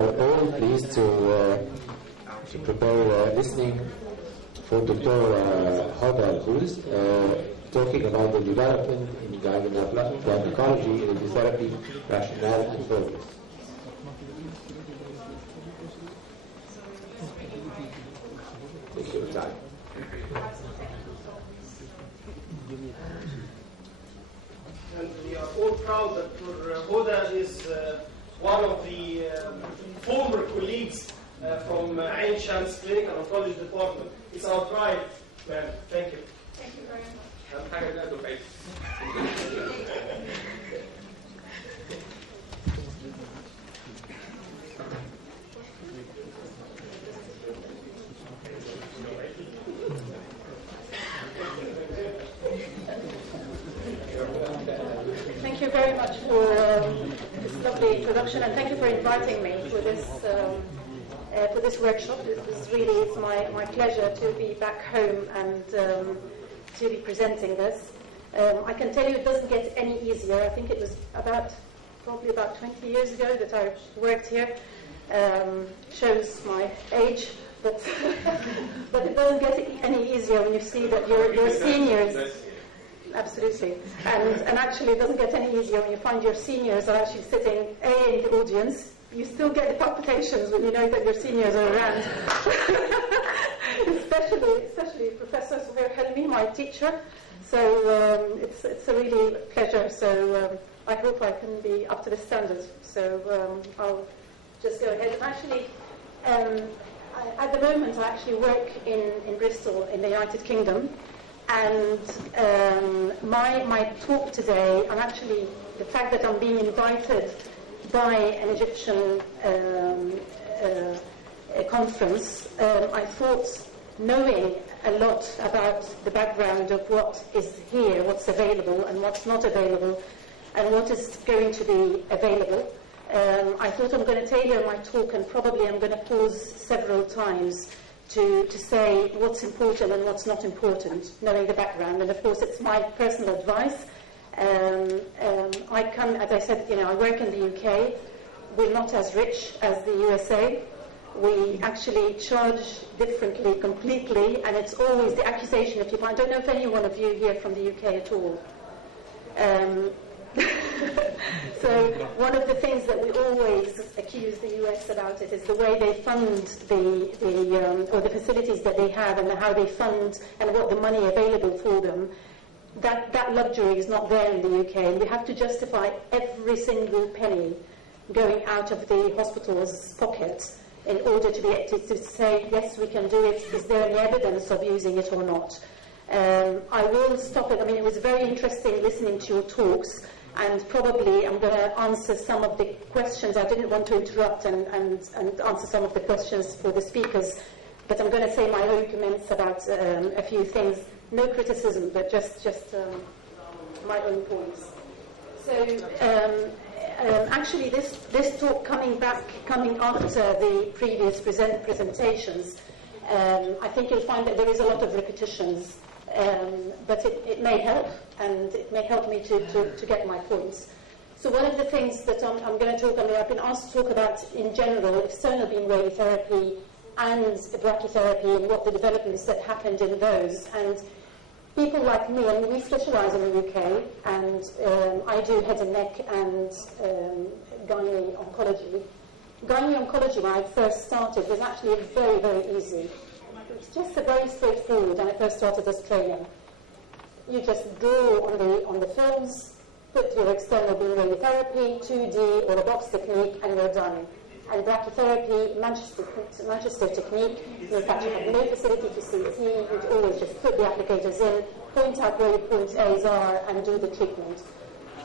All pleased to prepare listening for Dr. Hoda, Booz, talking about the development in gynecology, radiotherapy, rationale, and progress. Take your time. And we are all proud that Hoda is one of the former colleagues from Ain Shams Clinical Oncology Department. It's our pride, ma'am. Thank you. Thank you very much. Thank you very much for this lovely introduction, and thank you for inviting me for this workshop. It's really my pleasure to be back home and to be presenting this. I can tell you it doesn't get any easier. I think it was probably about 20 years ago that I worked here. Shows my age, but but it doesn't get any easier when you see that your seniors. Absolutely. And actually it doesn't get any easier when you find your seniors are actually sitting in the audience. You still get the palpitations when you know that your seniors are around. especially Professor Suhair Helmi, my teacher. So it's a really pleasure. So I hope I can be up to the standard. So I'll just go ahead. Actually, at the moment I actually work in Bristol in the United Kingdom. And my talk today, and actually the fact that I'm being invited by an Egyptian conference, I thought, knowing a lot about the background of what is here, what's available and what's not available, and what is going to be available, I thought I'm going to tailor my talk, and probably I'm going to pause several times to say what's important and what's not important, knowing the background. And of course, it's my personal advice. I come, as I said, I work in the UK. We're not as rich as the USA. We actually charge differently completely, and it's always the accusation of people. I don't know if any one of you here from the UK at all. So one of the things that we always accuse the US about it is the way they fund or the facilities that they have, and how they fund and what the money available for them. That luxury is not there in the UK, and we have to justify every single penny going out of the hospital's pocket in order to be able to say, yes, we can do it. Is there any evidence of using it or not? I will stop it. I mean, it was very interesting listening to your talks. And probably I'm going to answer some of the questions. I didn't want to interrupt and answer some of the questions for the speakers, but I'm going to say my own comments about a few things. No criticism, but just my own points. So actually, this talk coming after the previous presentations, I think you'll find that there is a lot of repetitions. But it may help, and it may help me to get my points. So one of the things that I'm going to talk about, I've been asked to talk about in general external beam radiotherapy and brachytherapy and what the developments that happened in those. And people like me, I mean, we specialise in the UK, and I do head and neck and gynae oncology. Gynae oncology, when I first started, was actually very, very easy. It's just very straightforward when I first started as training. You just draw on the films, put your external beam radiotherapy, 2D or a box technique, and you're done. And brachytherapy, Manchester technique, in fact you have no facility for CT, you'd always just put the applicators in, point out where your point A's are, and do the treatment.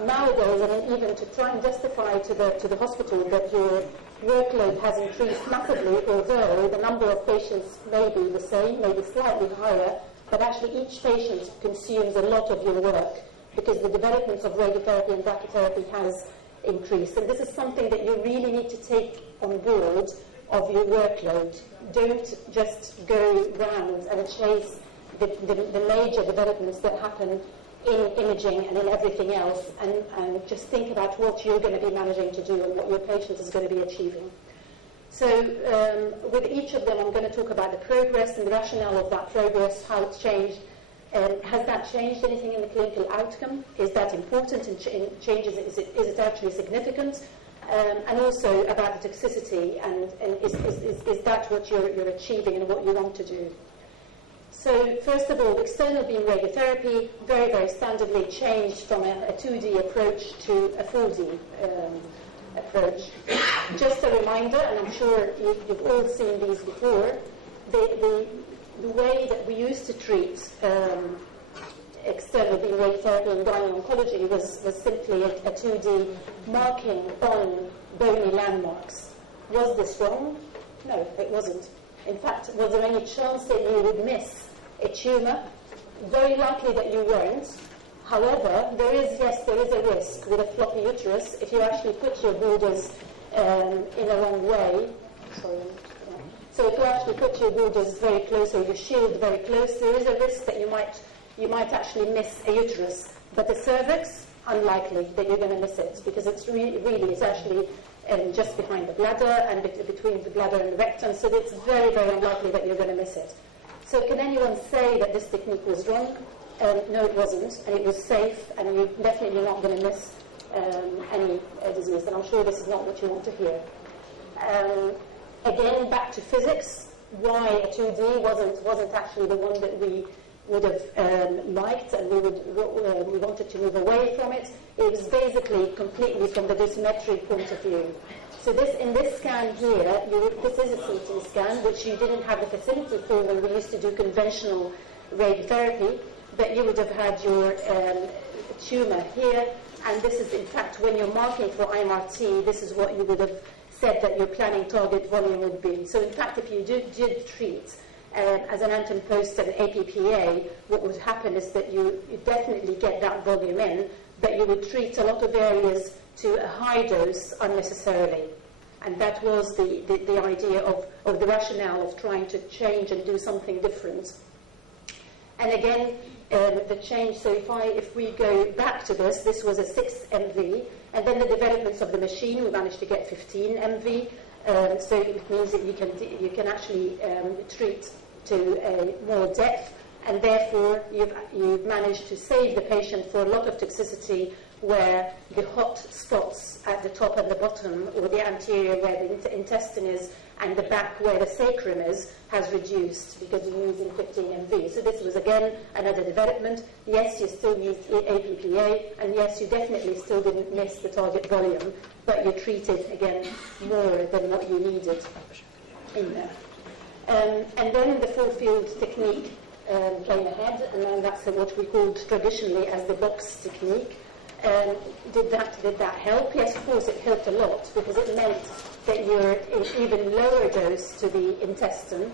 Nowadays, I mean, even to try and justify to the hospital that your workload has increased massively, although the number of patients may be the same, maybe slightly higher, but actually each patient consumes a lot of your work because the development of radiotherapy and brachytherapy has increased. And this is something that you really need to take on board of your workload. Don't just go round and chase the major developments that happen in imaging and in everything else, and just think about what you're going to be managing to do and what your patient is going to be achieving. So with each of them, I'm going to talk about the progress and the rationale of that progress, how it's changed. Has that changed anything in the clinical outcome? Is that important in changes? Is it actually significant? And also about the toxicity, and is that what you're achieving and what you want to do? So first of all, external beam radiotherapy very, very standardly changed from a 2D approach to a 4D approach. Just a reminder, and I'm sure you've all seen these before, the way that we used to treat external beam radiotherapy in gynecology was simply a 2D marking on bony landmarks. Was this wrong? No, it wasn't. In fact, was there any chance that you would miss a tumour? Very likely that you won't. However, there is a risk with a floppy uterus if you actually put your borders in the wrong way. So if you actually put your borders very close or your shield very close, there is a risk that you might actually miss a uterus. But the cervix, unlikely that you're going to miss it, because it's it's actually just behind the bladder and between the bladder and the rectum, so it's very, very unlikely that you're going to miss it. So can anyone say that this technique was wrong? No, it wasn't, and it was safe, and you're definitely not going to miss any disease, and I'm sure this is not what you want to hear. Again, back to physics, why a 2D wasn't actually the one that we would have liked, and we wanted to move away from it. It was basically completely from the dosimetry point of view. So in this scan here, this is a CT scan, which you didn't have the facility for when we used to do conventional radiotherapy, but you would have had your tumour here, and this is in fact when you're marking for IMRT, this is what you would have said that your planning target volume would be. So in fact, if you did treat as an anthem post and APPA, what would happen is that you definitely get that volume in, but you would treat a lot of areas to a high dose unnecessarily. And that was the idea of the rationale of trying to change and do something different. And again, the change, so if we go back to this was a 6 MV, and then the developments of the machine, we managed to get 15 MV, so it means that you can actually treat to more depth, and therefore you've managed to save the patient for a lot of toxicity where the hot spots at the top and the bottom, or the anterior where the intestine is, and the back where the sacrum is, has reduced because you're using 15 MV. So this was, again, another development. Yes, you still used APPA, and yes, you definitely still didn't miss the target volume, but you treated, again, more than what you needed in there. And then the full-field technique came ahead, and then that's what we called traditionally as the box technique. Did that help? Yes, of course, it helped a lot, because it meant that you're in even lower dose to the intestine,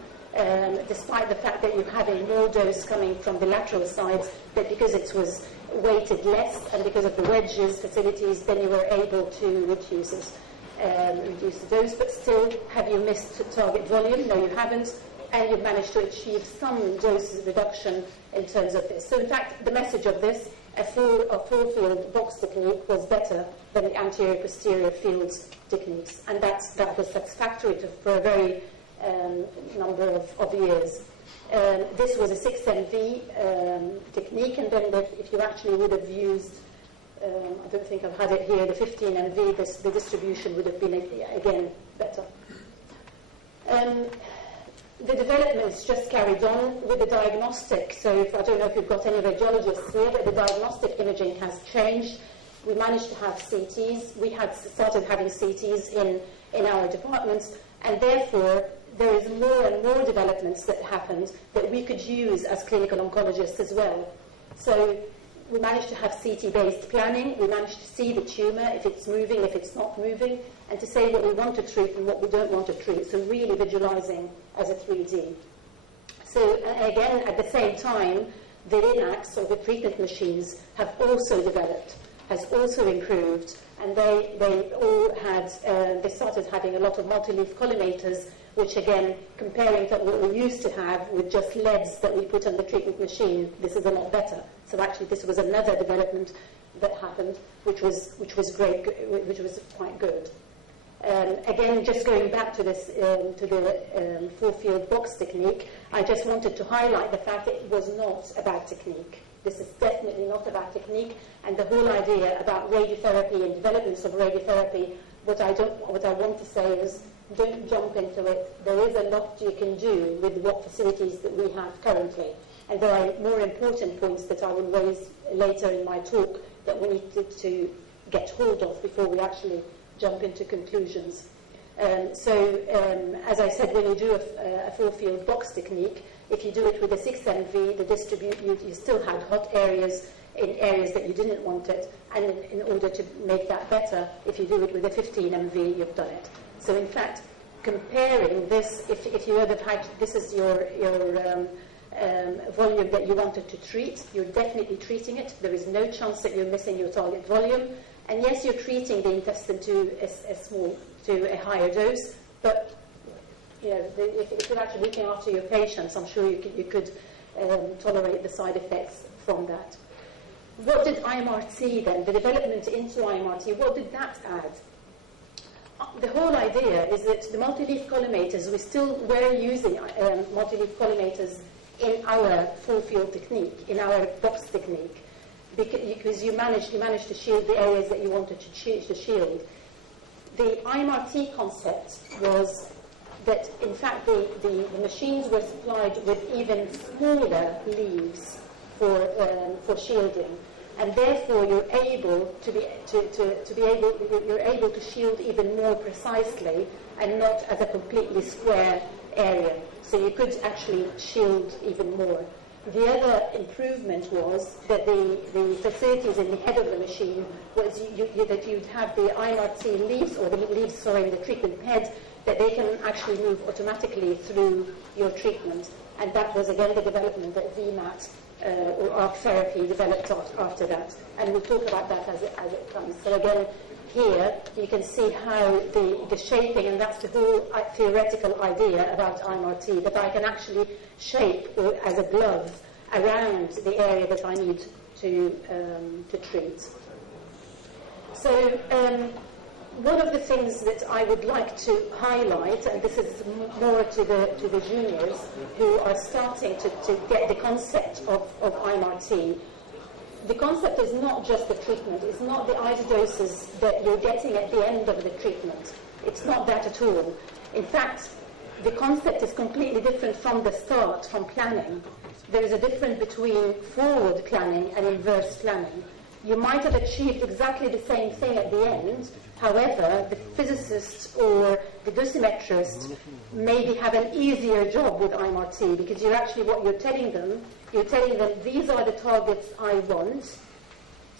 despite the fact that you're having more dose coming from the lateral sides, but because it was weighted less and because of the wedges facilities, then you were able to reduce the dose. But still, have you missed target volume? No, you haven't, and you've managed to achieve some dose reduction in terms of this. So in fact, the message of this, a full-field box technique was better than the anterior-posterior fields techniques, and that was satisfactory for a very number of years. This was a 6 MV technique, and then if you actually would have used, I don't think I've had it here, the 15 MV, the distribution would have been, again, better. The developments just carried on with the diagnostic. So I don't know if you've got any radiologists here, but the diagnostic imaging has changed. We managed to have CTs. We had started having CTs in our departments, and therefore there is more and more developments that happened that we could use as clinical oncologists as well. So we managed to have CT-based planning. We managed to see the tumour, if it's moving, if it's not moving, and to say what we want to treat and what we don't want to treat. So really visualizing as a 3D. So again, at the same time, the LINACs, or the treatment machines, have also developed, has also improved, and they all had, they started having a lot of multi-leaf collimators, which again, comparing to what we used to have with just LEDs that we put on the treatment machine, this is a lot better. So actually this was another development that happened, which was great, which was quite good. Again, just going back to this, to the full-field box technique, I just wanted to highlight the fact that it was not about technique. This is definitely not about technique, and the whole idea about radiotherapy and developments of radiotherapy, what I want to say is, don't jump into it. There is a lot you can do with what facilities that we have currently. And there are more important points that I will raise later in my talk that we need to get hold of before we actually jump into conclusions. As I said, when you do a full-field box technique, if you do it with a 6 MV, you still had hot areas in areas that you didn't want it, and in order to make that better, if you do it with a 15 MV, you've done it. So in fact, comparing this, if you had had, this is your volume that you wanted to treat, you're definitely treating it. There is no chance that you're missing your target volume. And yes, you're treating the intestine to a higher dose, but you know, if you're actually looking after your patients, I'm sure you could tolerate the side effects from that. What did IMRT then, the development into IMRT, what did that add? The whole idea is that the multi-leaf collimators, we still were using multi-leaf collimators in our full-field technique, in our box technique, because you managed to shield the areas that you wanted to shield. The IMRT concept was that, in fact, the machines were supplied with even smaller leaves for shielding, and therefore you're able to shield even more precisely and not as a completely square area. So you could actually shield even more. The other improvement was that the facilities in the head of the machine was that you'd have the IMRT leaves, or the leaves, in the treatment head, that they can actually move automatically through your treatment. And that was, again, the development that VMAT or arc therapy developed after that. And we'll talk about that as it comes. So again, here you can see how the shaping, and that's the whole theoretical idea about IMRT, that I can actually shape as a glove around the area that I need to treat. So one of the things that I would like to highlight, and this is more to the juniors who are starting to get the concept of IMRT, the concept is not just the treatment. It's not the isodoses that you're getting at the end of the treatment. It's not that at all. In fact, the concept is completely different from the start, from planning. There is a difference between forward planning and inverse planning. You might have achieved exactly the same thing at the end. However, the physicist or the dosimetrist maybe have an easier job with IMRT, because what you're telling them, these are the targets I want.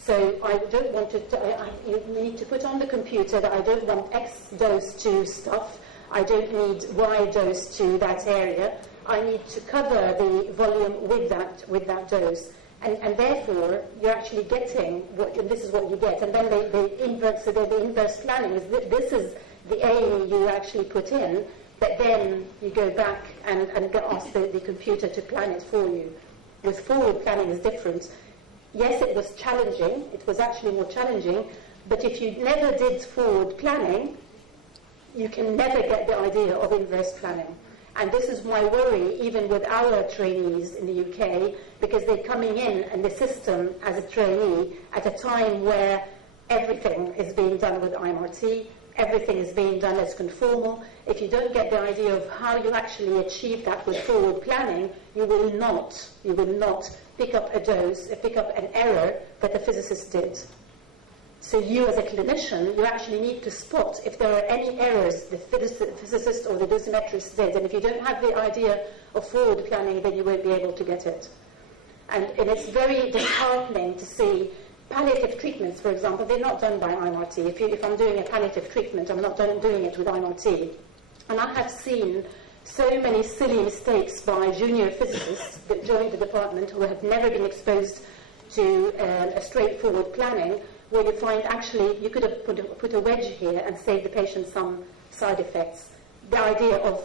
So I don't want you need to put on the computer that I don't want X dose to stuff. I don't need Y dose to that area. I need to cover the volume with that dose. And therefore, you're actually getting this is what you get. And then the inverse planning is this is the aim you actually put in, but then you go back and ask the computer to plan it for you. With forward planning is different. Yes, it was challenging. It was actually more challenging. But if you never did forward planning, you can never get the idea of inverse planning. And this is my worry, even with our trainees in the UK, because they're coming in the system as a trainee at a time where everything is being done with IMRT, everything is being done as conformal. If you don't get the idea of how you actually achieve that with forward planning, you will not pick up an error that the physicist did. So you, as a clinician, you actually need to spot if there are any errors the physicist or the dosimetrist did. And if you don't have the idea of forward planning, then you won't be able to get it. And it's very disheartening to see palliative treatments, for example. They're not done by IMRT. If I'm doing a palliative treatment, I'm not doing it with IMRT. And I have seen so many silly mistakes by junior physicists that joined the department who have never been exposed to a straightforward planning, where you find actually you could have put a wedge here and saved the patient some side effects. The idea of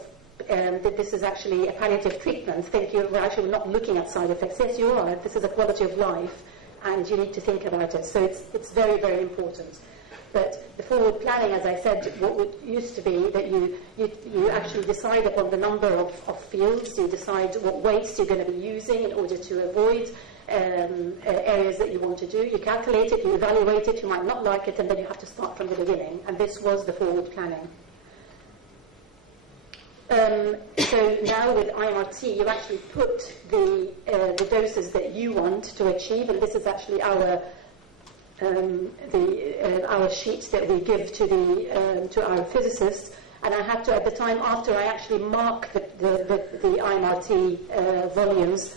that this is actually a palliative treatment, think you're actually not looking at side effects. Yes, you are. This is a quality of life, and you need to think about it. So it's very, very important. But the forward planning, as I said, what used to be that you actually decide upon the number of fields, you decide what weights you're going to be using in order to avoid areas that you want to do. You calculate it, you evaluate it, you might not like it, and then you have to start from the beginning. And this was the forward planning. So now with IMRT, you actually put the doses that you want to achieve, and this is actually our sheets that we give to our physicists. And I had to, at the time after I actually mark the IMRT volumes,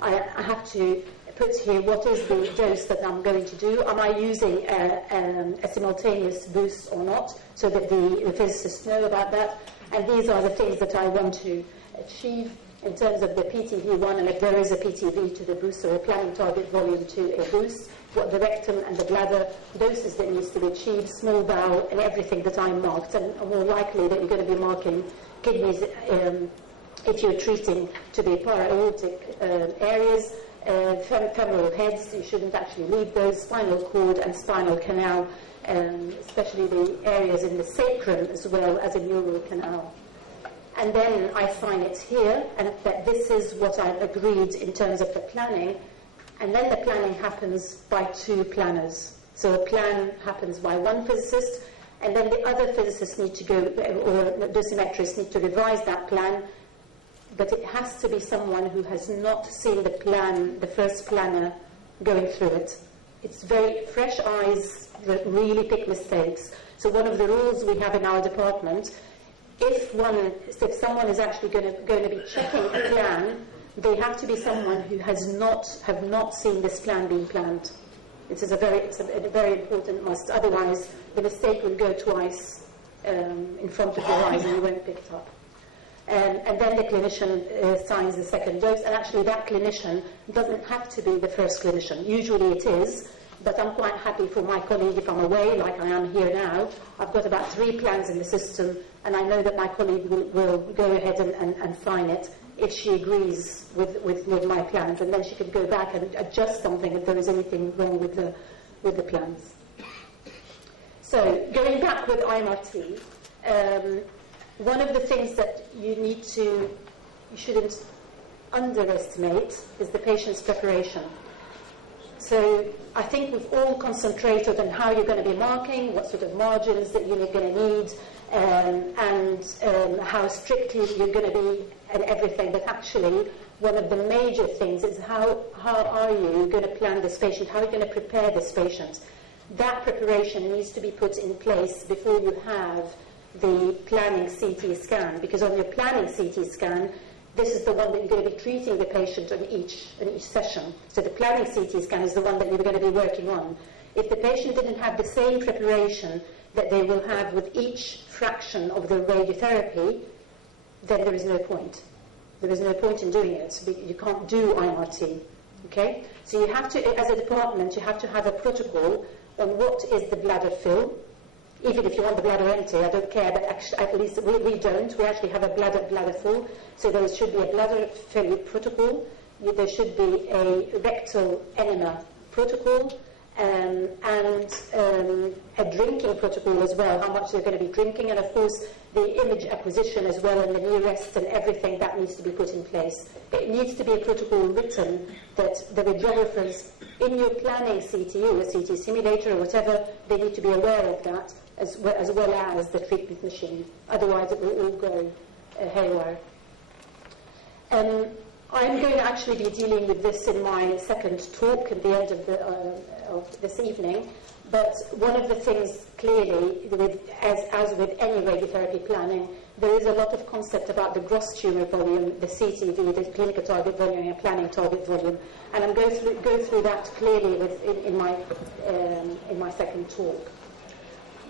I have to put here what is the dose that I'm going to do. Am I using a simultaneous boost or not, so that the physicists know about that. And these are the things that I want to achieve in terms of the PTV1, and if there is a PTV to the boost, or a planning target volume to a boost, what the rectum and the bladder doses that needs to be achieved, small bowel, and everything that I marked. And more likely that you're going to be marking kidneys if you're treating to the para-aortic areas, femoral heads, you shouldn't actually leave those, spinal cord and spinal canal, especially the areas in the sacrum as well as a neural canal. And then I sign it here, and that this is what I've agreed in terms of the planning. And then the planning happens by two planners. So a plan happens by one physicist, and then the other physicists need to go, or dosimetrists need to revise that plan. But it has to be someone who has not seen the plan, the first planner, going through it. It's very fresh eyes that really pick mistakes. So one of the rules we have in our department, if someone is actually going to be checking a plan, they have to be someone who have not seen this plan being planned. It's a very important must. Otherwise, the mistake will go twice in front of your eyes, and you won't pick it up. And then the clinician signs the second dose, and actually that clinician doesn't have to be the first clinician. Usually it is, but I'm quite happy for my colleague if I'm away, like I am here now. I've got about 3 plans in the system, and I know that my colleague will go ahead and sign it if she agrees with my plans, and then she can go back and adjust something if there is anything wrong with the plans. So going back with IMRT, one of the things that you shouldn't underestimate is the patient's preparation. So I think we've all concentrated on how you're going to be marking, what sort of margins that you're going to need, and how strictly you're going to be and everything. But actually, one of the major things is how are you going to plan this patient? How are you going to prepare this patient? That preparation needs to be put in place before you have the planning CT scan, because on your planning CT scan, this is the one that you're going to be treating the patient in each session. So the planning CT scan is the one that you're going to be working on. If the patient didn't have the same preparation that they will have with each fraction of the radiotherapy, then there is no point. There is no point in doing it. You can't do IMRT. Okay? So you have to, as a department, you have to have a protocol on what is the bladder fill. Even if you want the bladder empty, I don't care, but actually, at least we don't. We actually have a bladder full. So there should be a bladder fill protocol. There should be a rectal enema protocol, and a drinking protocol as well, how much they're going to be drinking, and of course the image acquisition as well, and the knee rests and everything that needs to be put in place. It needs to be a protocol written that the radiographers in your planning CTU, a CT simulator or whatever, they need to be aware of that, as well as the treatment machine. Otherwise it will all go haywire. I'm going to actually be dealing with this in my second talk at the end of this evening, but one of the things clearly, as with any radiotherapy planning, there is a lot of concept about the gross tumour volume, the CTV, the clinical target volume, and planning target volume, and I'm going to go through that clearly in my second talk.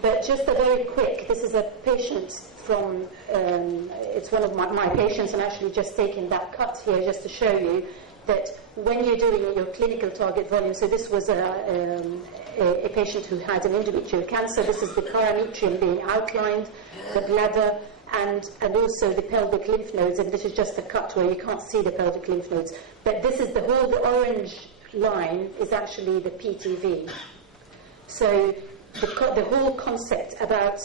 But just a very quick, this is a patient from, it's one of my patients, and actually just taking that cut here just to show you that when you're doing your clinical target volume, so this was a patient who had an endometrial cancer, this is the parametrium being outlined, the bladder, and also the pelvic lymph nodes, and this is just a cut where you can't see the pelvic lymph nodes. But this is the orange line is actually the PTV. So the whole concept about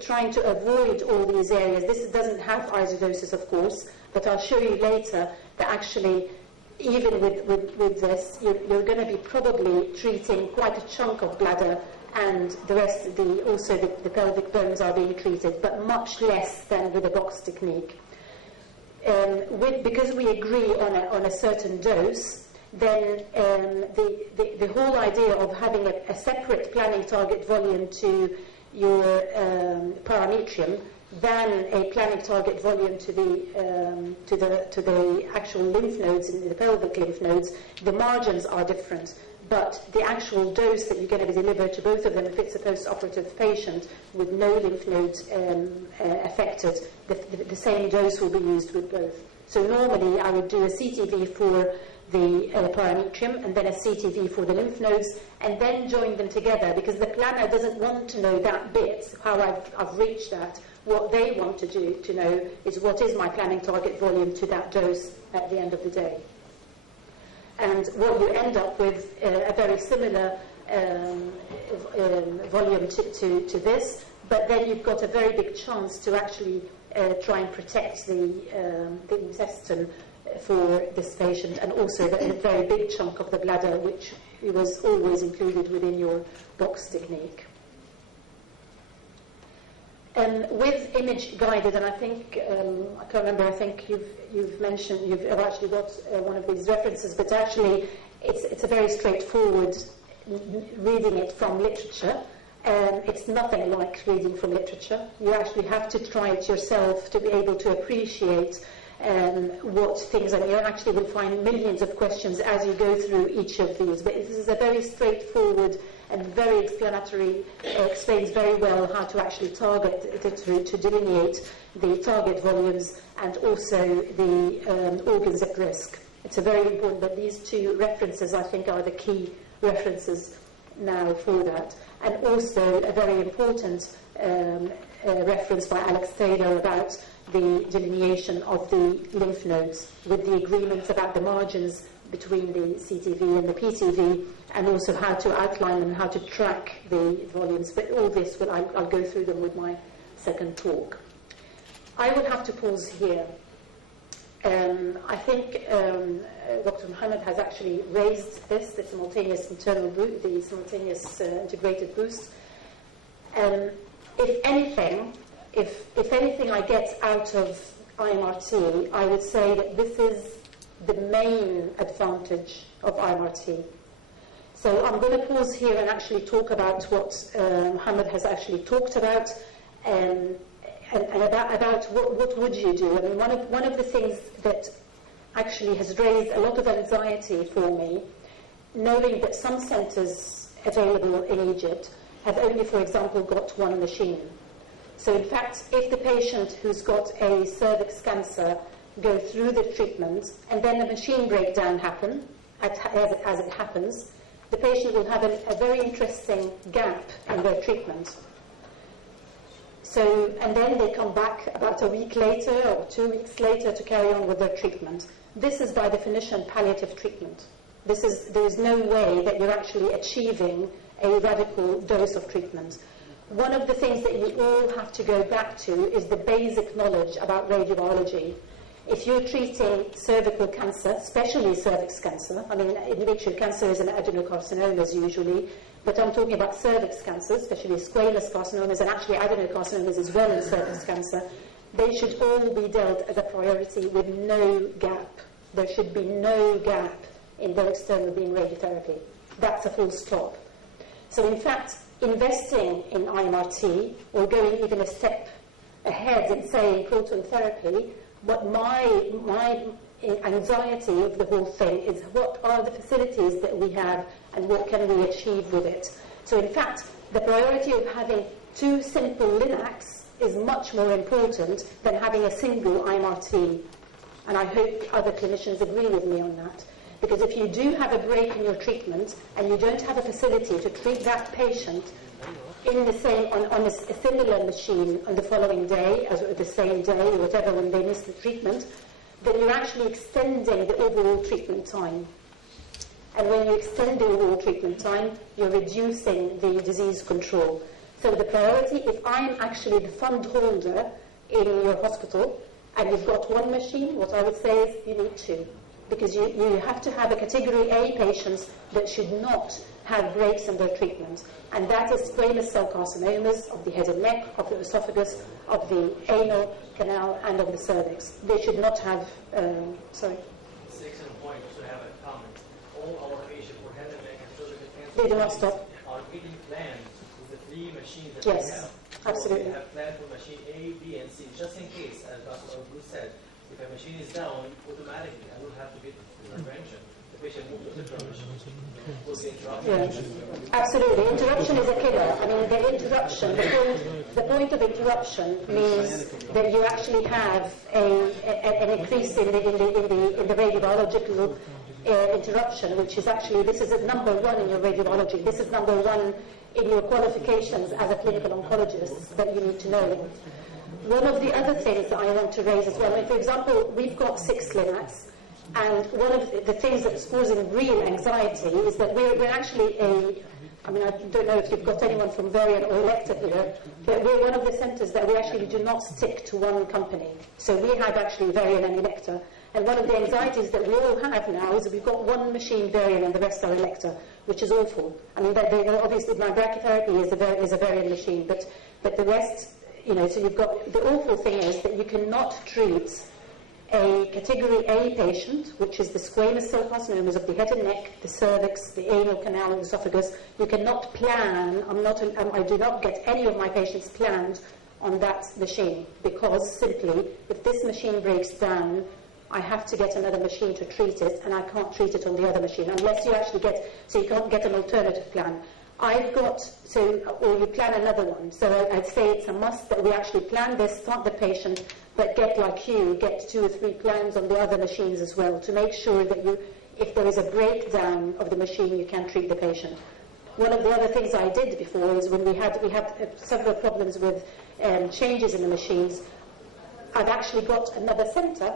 trying to avoid all these areas, this doesn't have isodosis, of course, but I'll show you later that actually, even with this, you're going to be probably treating quite a chunk of bladder, and the rest of the pelvic bones are being treated, but much less than with a box technique. Because we agree on a certain dose, then the whole idea of having a separate planning target volume to your parametrium than a planning target volume to the actual lymph nodes in the pelvic lymph nodes, the margins are different. But the actual dose that you're going to be delivered to both of them, if it's a post-operative patient with no lymph nodes affected, the same dose will be used with both. So normally I would do a CTV for the parametrium and then a CTV for the lymph nodes, and then join them together, because the planner doesn't want to know that bit, how I've reached that. What they want to know is what is my planning target volume to that dose at the end of the day. And what you end up with a very similar volume to this, but then you've got a very big chance to actually try and protect the intestine for this patient, and also a very big chunk of the bladder, which was always included within your box technique. With image guided, and I think I can't remember. I think you've mentioned you've actually got one of these references, but actually it's a very straightforward reading it from literature. It's nothing like reading from literature. You actually have to try it yourself to be able to appreciate what things are. You actually will find millions of questions as you go through each of these. But this is a very straightforward and very explanatory, explains very well how to actually target, to delineate the target volumes and also the organs at risk. It's a very important, but these two references I think are the key references now for that. And also a very important reference by Alex Taylor about the delineation of the lymph nodes, with the agreements about the margins between the CTV and the PTV, and also how to outline them, how to track the volumes. But all this, I'll go through them with my second talk. I will have to pause here. I think Dr. Mohammed has actually raised this, the simultaneous internal boost, the simultaneous integrated boost. If anything I get out of IMRT, I would say that this is the main advantage of IMRT. So I'm going to pause here and actually talk about what Mohammed has actually talked about, and about what would you do. I mean, one of the things that actually has raised a lot of anxiety for me, knowing that some centres available in Egypt have only, for example, got one machine. So in fact, if the patient who's got a cervix cancer go through the treatment and then a machine breakdown happen, as it happens, the patient will have a very interesting gap in their treatment. So, and then they come back about a week later or 2 weeks later to carry on with their treatment. This is by definition palliative treatment. There is no way that you're actually achieving a radical dose of treatment. One of the things that we all have to go back to is the basic knowledge about radiobiology. If you're treating cervical cancer, especially cervix cancer, I mean, endometrial cancer is an adenocarcinomas usually, but I'm talking about cervix cancer, especially squamous carcinomas, and actually adenocarcinomas as well in cervix cancer. They should all be dealt as a priority with no gap. There should be no gap in their external beam radiotherapy. That's a full stop. So in fact, investing in IMRT, or going even a step ahead and saying proton therapy, what my anxiety of the whole thing is, what are the facilities that we have and what can we achieve with it? So in fact, the priority of having 2 simple LINACs is much more important than having a single IMRT. And I hope other clinicians agree with me on that. Because if you do have a break in your treatment and you don't have a facility to treat that patient in the same, on a similar machine on the following day, as the same day or whatever, when they miss the treatment, then you're actually extending the overall treatment time. And when you extend the overall treatment time, you're reducing the disease control. So the priority, if I am actually the fund holder in your hospital, and you've got one machine, what I would say is you need two. Because you have to have a category A patients that should not have breaks in their treatment. And that is squamous cell carcinomas of the head and neck, of the esophagus, of the anal canal, and of the cervix. They should not have, sorry. It's an excellent point to have a comment. All our patients for head and neck and cervical cancer, They do not stop. Our treatment plan is the 3 machines that Yes, we have. absolutely. So we have planned for machine A, B, and C, just in case, as Dr. Booz said, if a machine is down, automatically I will have to get intervention. The patient moves to a different machine. We'll see interruption. Yeah, absolutely. Interruption is a killer. I mean, the interruption, the point of interruption means that you actually have an increase in the radiobiological interruption, which is actually, this is number 1 in your radiology. This is number 1 in your qualifications as a clinical oncologist that you need to know. One of the other things that I want to raise as well, for example, we've got 6 clinics, and one of the things that's causing real anxiety is that we're actually I don't know if you've got anyone from Varian or Electa here, but we're one of the centres that we actually do not stick to one company. So we have actually Varian and Electa, and one of the anxieties that we all have now is that we've got one machine Varian and the rest are Electa, which is awful. I mean, obviously my brachytherapy is a Varian machine, but the rest, so you've got, the awful thing is that you cannot treat a category A patient, which is the squamous cell carcinomas of the head and neck, the cervix, the anal canal, and the esophagus. You cannot plan. I do not get any of my patients planned on that machine, because simply, if this machine breaks down, I have to get another machine to treat it, and I can't treat it on the other machine unless you actually so you can't get an alternative plan. Or you plan another one. So I'd say it's a must that we actually plan this, start the patient, but get 2 or 3 plans on the other machines as well, to make sure that if there is a breakdown of the machine, you can treat the patient. One of the other things I did before is when we had several problems with changes in the machines, I've actually got another centre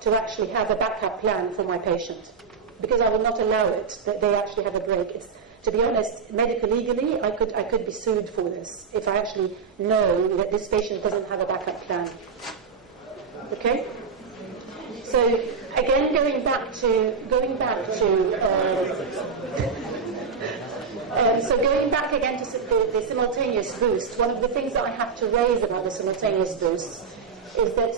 to actually have a backup plan for my patient, because I will not allow it that they actually have a break. To be honest, legally, I could be sued for this if I actually know that this patient doesn't have a backup plan. Okay? So again, going back again to the simultaneous boost. One of the things that I have to raise about the simultaneous boost is that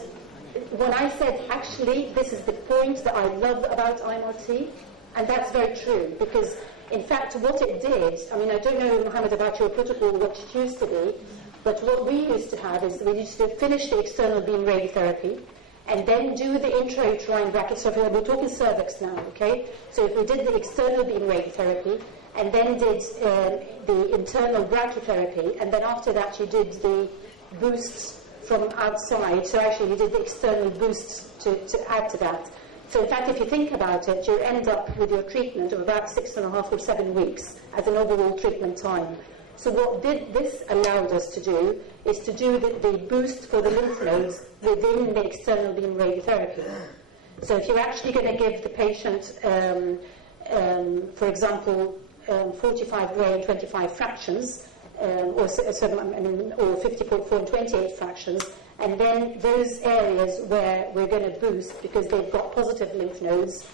when I said actually this is the point that I love about IMRT, and that's very true, because in fact, what it did, I don't know, Mohammed, about your protocol, what it used to be, but what we used to have is we used to finish the external beam radiotherapy and then do the intrauterine bracket. So we're talking cervix now, okay? So if we did the external beam radiotherapy and then did the internal brachytherapy, and then after that you did the boosts from outside, so actually you did the external boosts to add to that. So in fact, if you think about it, you end up with your treatment of about 6.5 or 7 weeks as an overall treatment time. So what this allowed us to do is to do the boost for the lymph nodes within the external beam radiotherapy. So if you're actually going to give the patient, for example, 45 gray and 25 fractions, or 50.4 and 28 fractions, and then those areas where we're going to boost because they've got positive lymph nodes,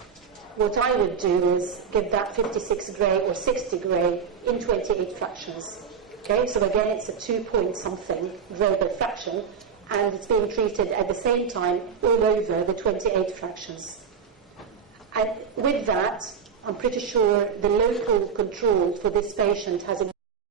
what I would do is give that 56 gray or 60 gray in 28 fractions. Okay, so again, it's a 2-point-something gray per fraction, and it's being treated at the same time all over the 28 fractions. And with that, I'm pretty sure the local control for this patient has